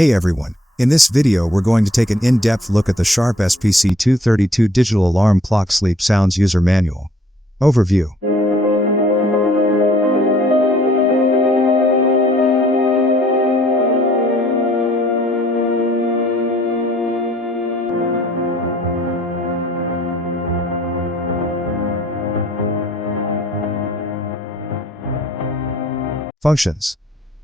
Hey everyone, in this video we're going to take an in-depth look at the Sharp SPC232 Digital Alarm Clock Sleep Sounds User Manual. Overview. Functions.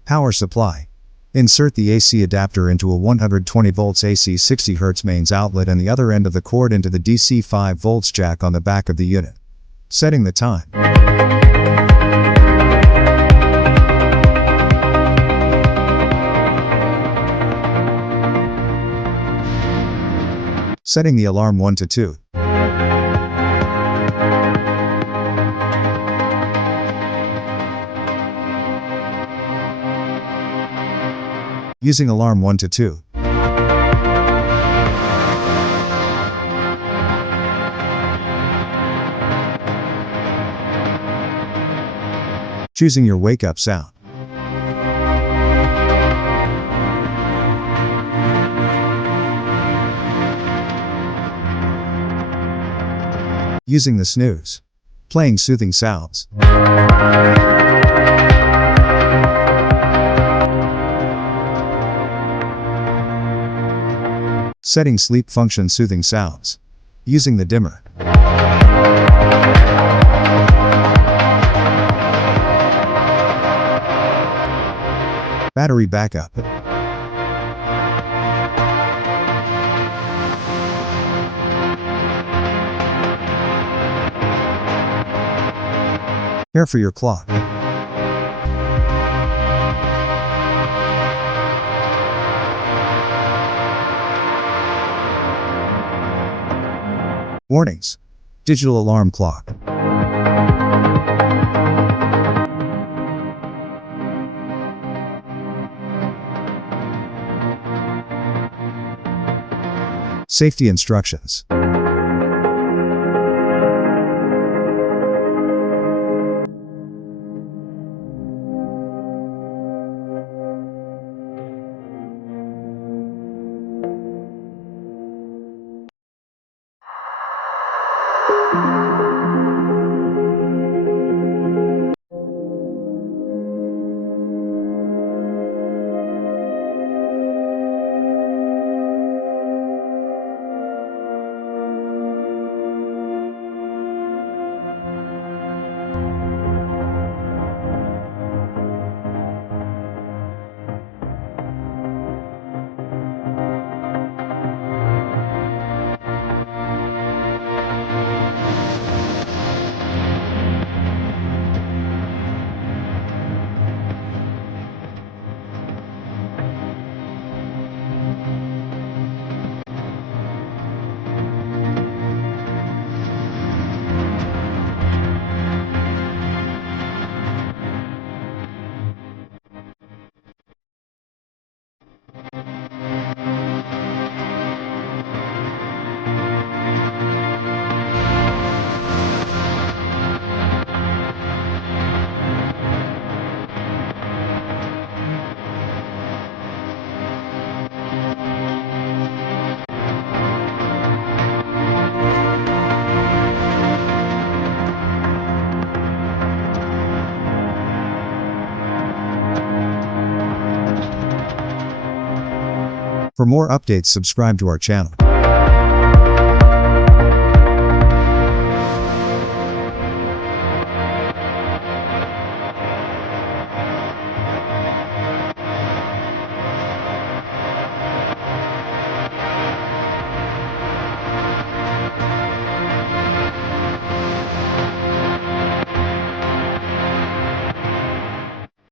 Power supply. Insert the AC adapter into a 120 volts AC 60 Hz mains outlet and the other end of the cord into the DC 5 volts jack on the back of the unit. Setting the time. Setting the alarm 1 to 2. Using alarm 1 to 2. Choosing your wake-up sound. Using the snooze. Playing soothing sounds. Setting sleep function soothing sounds. Using the dimmer. Battery backup. Care for your clock. Warnings. Digital alarm clock. Safety instructions. For more updates, subscribe to our channel.